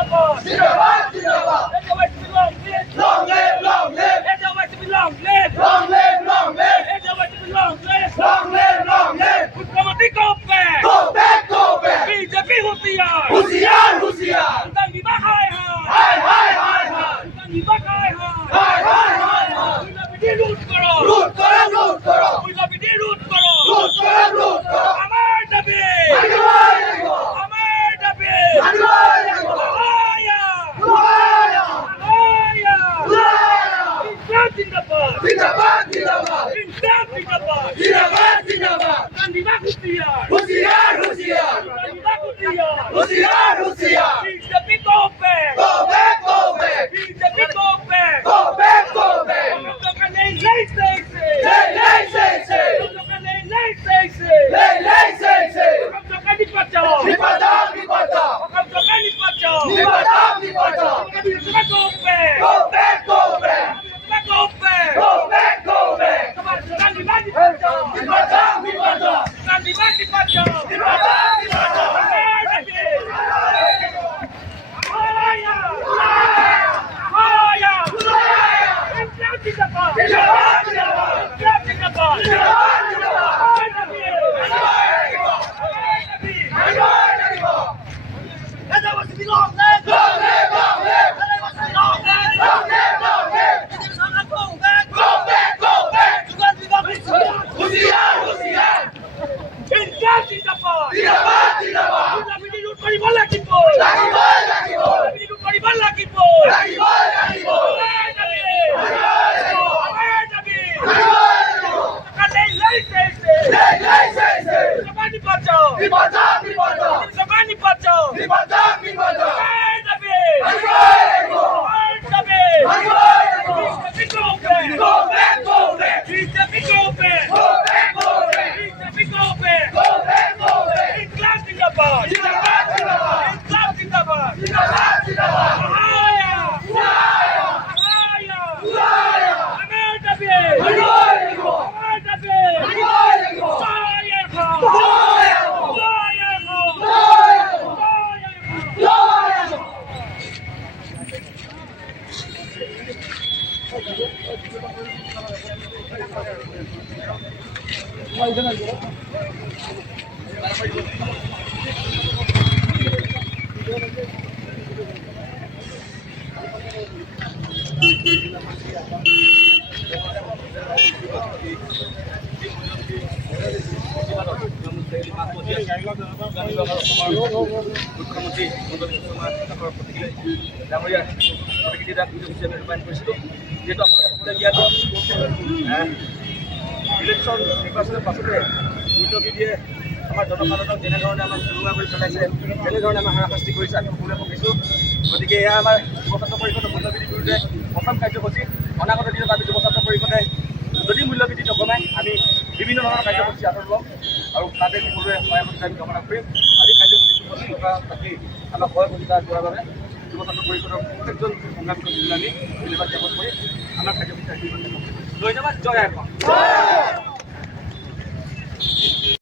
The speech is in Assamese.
Zindabad! Zindabad! Zindabad! Let the West be long live! Long live! Long live! Let the West be long live! Long live! Long live! Let the West be long live! Long live! Long live! Mukhyamantri go back! Go back! Go back! BJP होशियार! होशियार! होशियार! उनका विभाग हाय हाय हाय हाय हाय! उनका विभाग हाय हाय हाय हाय हाय! उनका विधि लूट करो! लूट करो! लूट करो! उनका विधि लूट करो! लूट करो! लूट करो! हमार दबे! हमारे देखो! हमार दबे! हमारे देखो! आया! बुलाया! आया! बुलाया! इंसाफ जिंदाबाद! जिंदाबाद! जिंदाबाद! इंसाफ जिंदाबाद! जिंदाबाद! जिंदाबाद! उनका विभाग होशियार! होशियार! होशियार! उनका विभाग होशियार! होशियार! होशियार! BJP go back! Go back! Go back! BJP go back! Go back! Go back! हम लोग का नहीं से ले ले से हम लोग का नहीं से ले ले से हम लोग का नहीं बचाओ निपटा निपटा हम लोग का नहीं बचाओ निपटा निपटा कभी उसका go back! Go back! Go back! उसका go back! Go back! Go back! हमारे सरकार विभाग नहीं बचाओ निपटा निपटा सरकार विभाग नहीं बचाओ निपटा निपटा हमारे दबे! आया! आया! इंसाफ जिंदाबाद! जिंदाबाद! जिंदाबाद! इंसाफ जिंदाबाद! जिंदाबाद! जिंदाबाद! हमारे दबे! हमारे देखो! हमारे दबे! हमारे देखो! Let the West be long live! Long live! Long live! Let the West be long live! Long live! Long live! Let the West go back! Go back! Go back! सरकार विभाग होशियार! होशियार! होशियार! इंसाफ जिंदाबाद! जिंदाबाद! जिंदाबाद! उनका विधि लूट करी बोला की बोल! लागी बोल! लागी बोल! विधि लूट करी बोला की बोल! लागी बोल! लागी बोल! हमारे दबे! हमारे देखो! हमारे दबे! हमारे देखो! सरकार नहीं से ले ले से सरकार नहीं बचाओ निपटा निपटा सरकार नहीं बचाओ निपटा निपटा हमारे दबे! हमारे देखो! हमारे दबे! हमारे देखो! BJP go back! Go back! Go back! BJP go back! Go back! Go back! BJP go back! Go back! Go back! इंकलाब जिंदाबाद! जिंदाबाद! जिंदाबाद! इंकलाब जिंदाबाद! जिंदाबाद! जिंदाबाद! आया! बुलाया! आया! बुलाया! हमारे दबे! हमारे देखो! हमारे दबे! हमारे देखो! आया खाओ! बुलाया! आया खाओ! बुलाया! आया खाओ! बुलाया! মুখ্যমন্ত্ৰী হিমন্ত বিশ্ব শৰ্মা ডাঙৰ প্ৰতিক্ৰিয়া ডাঙৰীয়া প্ৰতিক্ৰিয়া হিচাপে ৰূপায়ণ কৰিছিলোঁ যিহেতু আপোনালোকে জ্ঞাত ইলেকশ্যন নিৰ্বাচনৰ পাছতে মূল্যবৃদ্ধিয়ে আমাৰ জনসাধাৰণক যেনেধৰণে আমাক জুৰুঙা কৰি পেলাইছে যেনেধৰণে আমাৰ হাৰাশাস্তি কৰিছে আমি সকলোৱে ভুগিছোঁ গতিকে এয়া আমাৰ যুৱ ছাত্ৰ পৰিষদৰ মূল্যবৃদ্ধিৰ বিৰুদ্ধে প্ৰথম কাৰ্যসূচী অনাগত দিনত আমি যুৱ ছাত্ৰ পৰিষদে যদি মূল্যবৃদ্ধি নকমায় আমি বিভিন্ন ধৰণৰ কাৰ্যসূচী হাতত ল'ম আৰু তাতে সকলোৱে সহায় সহযোগিতা আমি কামনা কৰিম আজি কাৰ্যসূচীটো প্ৰতি টকা বাকী আমাক সহায় সহযোগিতা কৰাৰ বাবে যুৱ ছাত্ৰ পৰিষদৰ প্ৰত্যেকজন সংগ্ৰামী কৰ্মীলৈ আমি ধন্যবাদ জ্ঞাপন কৰি আমাৰ কাৰ্যসূচী ধন্যবাদ জয় আইন।